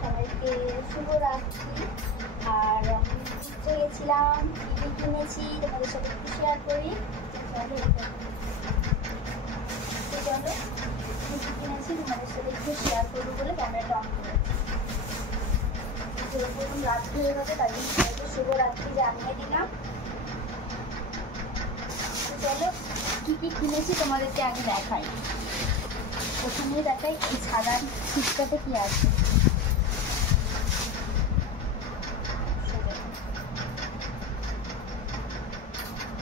সবাইকে শুভরাত্রি। আর আমি গেছিলাম, টিভি কিনেছি, তোমাদের সাথে একটু শেয়ার করি। চলো টিভি কিনেছি, তোমাদের সাথে একটু শেয়ার করবো বলে ক্যামেরাটা অন করেছি। যেরকম রাত্রি হয়ে গেছে তার জন্য সবাইকে শুভরাত্রি জানিয়ে দিলাম। চলো কী কী কিনেছি তোমাদেরকে আগে দেখাই। প্রথমেই দেখাই এই সাদা ছিটকাতে কি আছে।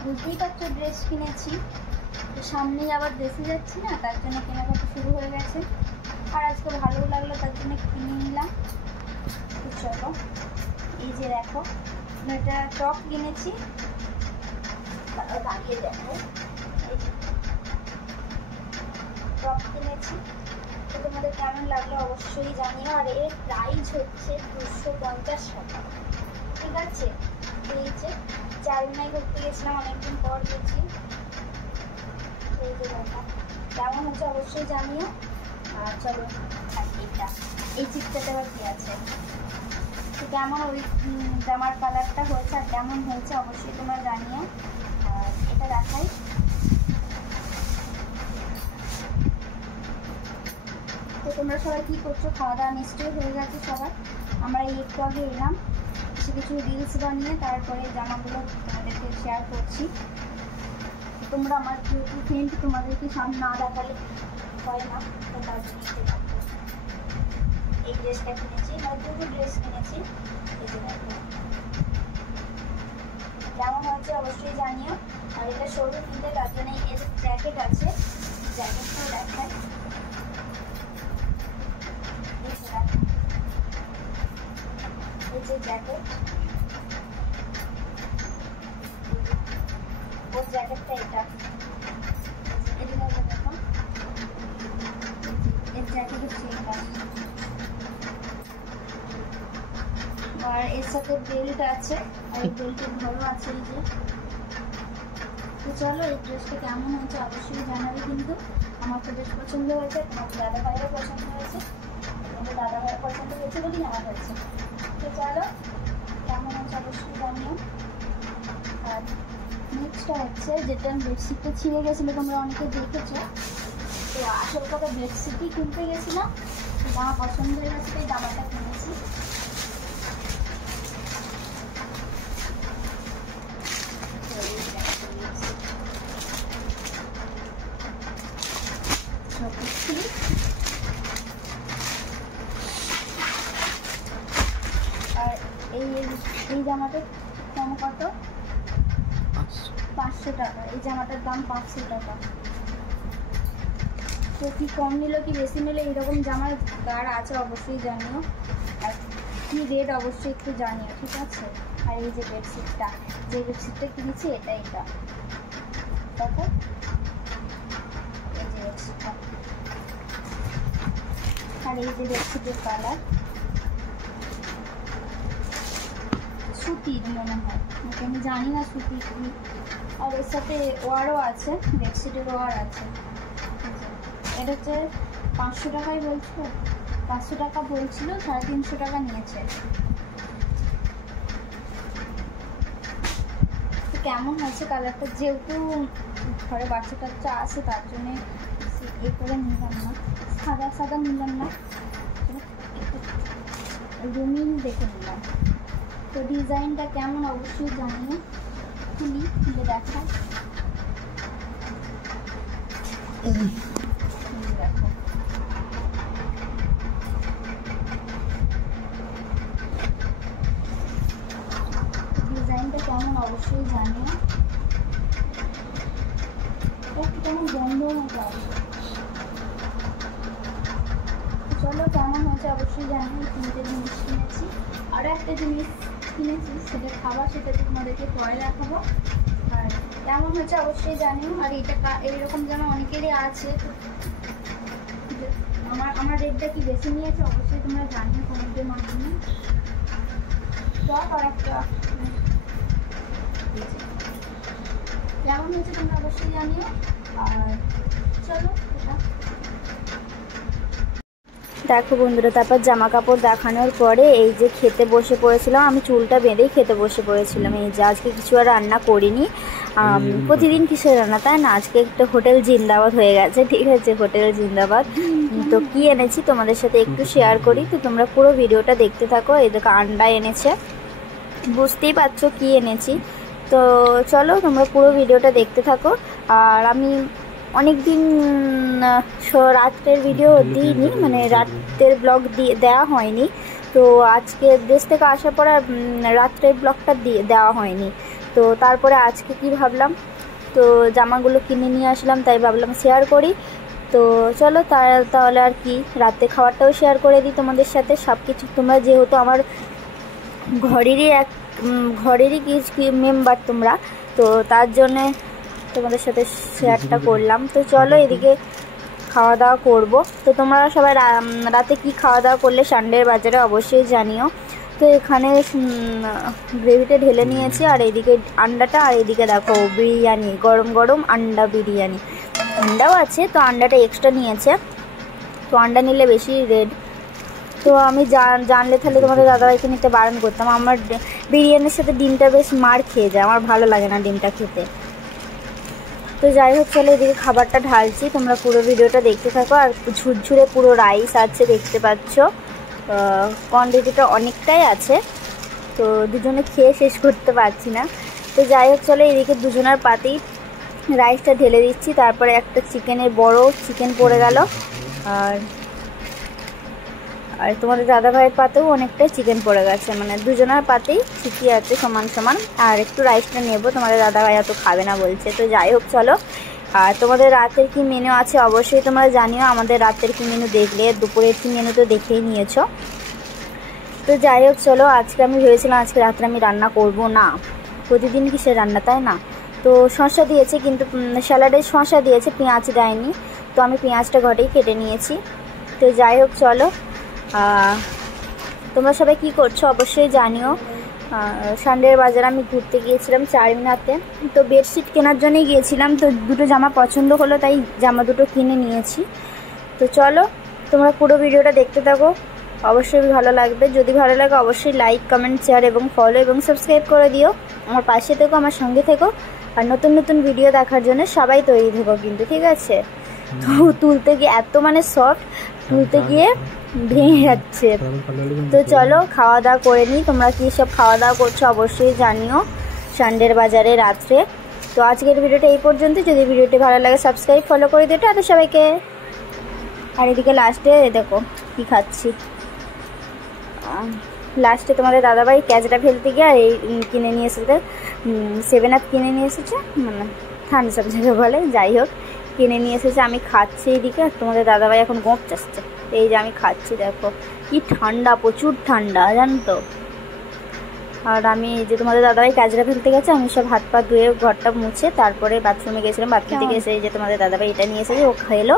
বুঝতেই পারছো ড্রেস কিনেছি, তো সামনেই আবার ড্রেসে যাচ্ছি না, তার জন্য কেনাকাটা শুরু হয়ে গেছে। আর আজকে ভালো লাগলো তার জন্য কিনে নিলাম। চলো এই যে দেখো, এটা টপ কিনেছি, দাঁড়িয়ে দেখো টপ কিনেছি। তো তোমাদের কেমন লাগলো অবশ্যই জানিও। আর এর প্রাইস হচ্ছে 250 টাকা, ঠিক আছে। এই যে চারমিনাই ঘুরতে গেছিলাম, অনেকদিন পর গেছি। এই যে দেখা কেমন হচ্ছে অবশ্যই জানিও। আর চলো এইটা, এই চিপটাতে আবার কি আছে, তো কেমন ওই জামার কালারটা হয়েছে আর কেমন হয়েছে অবশ্যই তোমরা জানিও। আর এটা দেখাই, তো তোমরা সবাই কী করছো? খাওয়া দাওয়া নিশ্চয়ই হয়ে গেছে সবার। আমরা এই একটু আগে এলাম, কিছু রিলস বানিয়ে তারপরে জামাগুলো তোমাদেরকে শেয়ার করছি। তোমরা আমার যেহেতু ফ্রেন্ড, তোমাদেরকে সামনে না দেখালে হয় না, তো তার জন্য এই ড্রেসটা কিনেছি, মানে দুটো ড্রেস কিনেছি। এই যে দেখো কেমন হয়েছে অবশ্যই জানিও। আর এটা সরু কিনতে, তার জন্য এর জ্যাকেট আছে, জ্যাকেটটাও দেখায়। এই যে জ্যাকেট, ওর জ্যাকেটটা এটা, এদিকে দেখো এর জ্যাকেটের চেনটা। আর এর সাথে বেল্ট আছে, আর এই বেল্টের ঘরও আছে এই যে। তো চলো এই ড্রেসটা কেমন হয়েছে অবশ্যই জানাবে কিন্তু। আমার তো বেশ পছন্দ হয়েছে, তোমার দাদা ভাইয়েরও পছন্দ হয়েছে, তোমাদের দাদা ভাইয়ের পছন্দ হয়েছে বলেই আমার হয়েছে। তো চলো কেমন হয়েছে অবশ্যই জানিও। আর নেক্সটটা হচ্ছে, যেটা বেডশিটটা ছিঁড়ে গেছিলো, তোমরা অনেকে দেখেছো। তো আসল কথা বেডশিটই কিনতে গেছিলাম, জামা পছন্দ হয়ে গেছে, তাই জামাটা কিনেছি। আর এই জামাটার দাম কত? 500 টাকা। এই জামাটার দাম 500 টাকা। তো কি কম নিল কি বেশি নিল, এইরকম জামার কার আছে অবশ্যই জানিও। আর কি রেট অবশ্যই একটু জানিও, ঠিক আছে। আর এই যে বেডশিটটা, যে বেডশিটটা কিনেছি এটা দেখো, এই যে বেডশিটটা। আর এই যে বেডশিটের কালার সুতির মনে হয়, আমি জানি না সুতি কি। আর এর সাথে ওয়ারও আছে, বেডশিটের ওয়ার আছে। এটা হচ্ছে 500 টাকাই বলছো, 500 টাকা বলছিল, 350 টাকা নিয়েছে। কেমন হয়েছে কালারটা, যেহেতু ঘরে বাচ্চা টাচ্চা আছে তার জন্য এ করে নিলাম না, সাদা সাদা নিলাম না, রঙিন দেখে নিলাম। তো ডিজাইনটা কেমন অবশ্যই জানিও। খুলে দেখায়, দেখো ডিজাইনটা কেমন অবশ্যই জানিও। একটু কেমন গন্ধ মতো আসবে। চলো কেমন হয়েছে অবশ্যই জানিও। 3টে জিনিস কিনেছি, আরও একটা জিনিস কিনেছি, সেটা খাবার, সেটা তোমাদেরকে পরে দেখাবো। আর কেমন হয়েছে অবশ্যই জানিও। আর এটা এইরকম যেন অনেকেরই আছে, আমার রেটটা কি বেশি নিয়েছে অবশ্যই তোমরা জানিও কমেন্টের মাধ্যমে। টপ আর একটা কেমন হয়েছে তোমরা অবশ্যই জানিও। আর চলো দেখো বন্ধুরা, তারপর জামা কাপড় দেখানোর পরে এই যে খেতে বসে পড়েছিলাম। আমি চুলটা বেঁধেই খেতে বসে পড়েছিলাম। এই যে আজকে কিছু আর রান্না করিনি, প্রতিদিন কিসের রান্না তাই না, আজকে একটা হোটেল জিন্দাবাদ হয়ে গেছে, ঠিক আছে, হোটেল জিন্দাবাদ। তো কি এনেছি তোমাদের সাথে একটু শেয়ার করি, তো তোমরা পুরো ভিডিওটা দেখতে থাকো। এই দেখো আন্ডা এনেছে, বুঝতেই পারছো কি এনেছি। তো চলো তোমরা পুরো ভিডিওটা দেখতে থাকো। আর আমি অনেক দিন রাত্রের ভিডিও দিইনি, মানে রাতের ব্লগ দেওয়া হয়নি। তো আজকে দেশ থেকে আসার পর রাত্রের ব্লগটা দেওয়া হয়নি। তো তারপরে আজকে কি ভাবলাম, তো জামাগুলো কিনে নিয়ে আসলাম, তাই ভাবলাম শেয়ার করি। তো চলো তাহলে আর কি, রাতে খাবারটাও শেয়ার করে দিই তোমাদের সাথে। সব কিছু তোমরা যেহেতু আমার ঘরেরই কি মেম্বার তোমরা, তো তার জন্যে তোমাদের সাথে শেয়ারটা করলাম। তো চলো এদিকে খাওয়া দাওয়া করব। তো তোমরা সবাই রাতে কি খাওয়া দাওয়া করলে সানডের বাজারে অবশ্যই জানিও। তো এখানে গ্রেভিটা ঢেলে নিয়েছি, আর এইদিকে আন্ডাটা, আর এইদিকে দেখো বিরিয়ানি, গরম গরম আন্ডা বিরিয়ানি। আন্ডাও আছে, তো আন্ডাটা এক্সট্রা নিয়েছে, তো আন্ডা নিলে বেশি রেড। তো আমি জানলে তাহলে তোমাদের দাদাভাইকে নিতে বারণ করতাম। আমার বিরিয়ানির সাথে ডিমটা বেশ মার খেয়ে যায়, আমার ভালো লাগে না ডিমটা খেতে। তো যাই হোক, চলো এদিকে খাবারটা ঢালছি, তোমরা পুরো ভিডিওটা দেখতে থাকো। আর ঝুরঝুরে পুরো রাইস আছে, দেখতে পাচ্ছ, কোয়ান্টিটিটা অনেকটাই আছে, তো দুজনে খেয়ে শেষ করতে পারছি না। তো যাই হোক, চলো এদিকে দুজনের পাতেই রাইসটা ঢেলে দিচ্ছি। তারপরে একটা বড় চিকেন পড়ে গেল, আর তোমাদের দাদাভাইয়ের পাতেও অনেকটাই চিকেন পড়ে গেছে, মানে দুজনের পাতেই ঠিকই আছে সমান সমান। আর একটু রাইসটা নেবো, তোমাদের দাদাভাই এত খাবে না বলছে। তো যাই হোক চলো, আর তোমাদের রাতের কি মেনু আছে অবশ্যই তোমরা জানিও। আমাদের রাতের কি মেনু দেখলে, দুপুরের কি মেনু তো দেখেই নিয়েছো। তো যাই হোক চলো, আজকে আমি ভেবেছিলাম আজকে রাত্রে আমি রান্না করব না, প্রতিদিন কিসের রান্না তাই না। তো শসা দিয়েছে, কিন্তু স্যালাডে শসা দিয়েছে, পেঁয়াজ দেয়নি। তো আমি পেঁয়াজটা ঘটেই কেটে নিয়েছি। তো যাই হোক চলো, তোমরা সবাই কি করছো অবশ্যই জানিও। সানডের বাজারে আমি ঘুরতে গিয়েছিলাম চারমিনাতে, তো বেডশিট কেনার জন্যই গিয়েছিলাম। তো দুটো জামা পছন্দ হলো, তাই জামা দুটো কিনে নিয়েছি। তো চলো তোমরা পুরো ভিডিওটা দেখতে থাকো, অবশ্যই ভালো লাগবে। যদি ভালো লাগে অবশ্যই লাইক, কমেন্ট, শেয়ার এবং ফলো এবং সাবস্ক্রাইব করে দিও। আমার পাশে থেকো, আমার সঙ্গে থেকো, আর নতুন নতুন ভিডিও দেখার জন্য সবাই তৈরি থেকো কিন্তু, ঠিক আছে। তো তুলতে গিয়ে এত মানে সফট, তুলতে গিয়ে ভেঙে যাচ্ছে। তো চলো খাওয়া দাওয়া করে নিই। তোমরা কি সব খাওয়া দাওয়া করছো অবশ্যই জানিও সানডের বাজারে রাত্রে। তো আজকের ভিডিওটা এই পর্যন্ত। যদি ভিডিওটি ভালো লাগে সাবস্ক্রাইব, ফলো করে দিও। টাটা সবাইকে। আর এদিকে লাস্টে দেখো কি খাচ্ছি, লাস্টে তোমাদের দাদাভাই ক্যাচটা ফেলতে গিয়ে আর এই কিনে নিয়ে এসেছে, 7 আপ কিনে নিয়ে এসেছে, মানে থামস আপ যাকে বলে। যাই হোক কিনে নিয়ে এসেছে, আমি খাচ্ছি এইদিকে, আর তোমাদের দাদাভাই এখন গোঁপ চাচ্ছে। এই যে আমি খাচ্ছি, দেখো কি ঠান্ডা, প্রচুর ঠান্ডা জানো তো। আর আমি যে তোমাদের দাদাভাই কাজটা ফেলতে গেছে, আমি সব হাত পা ধুয়ে ঘরটা মুছে তারপরে বাথরুমে গেছিলাম। বাথরুম থেকে এসে এই যে তোমাদের দাদাভাই এটা নিয়ে এসেছে, ও খেলো।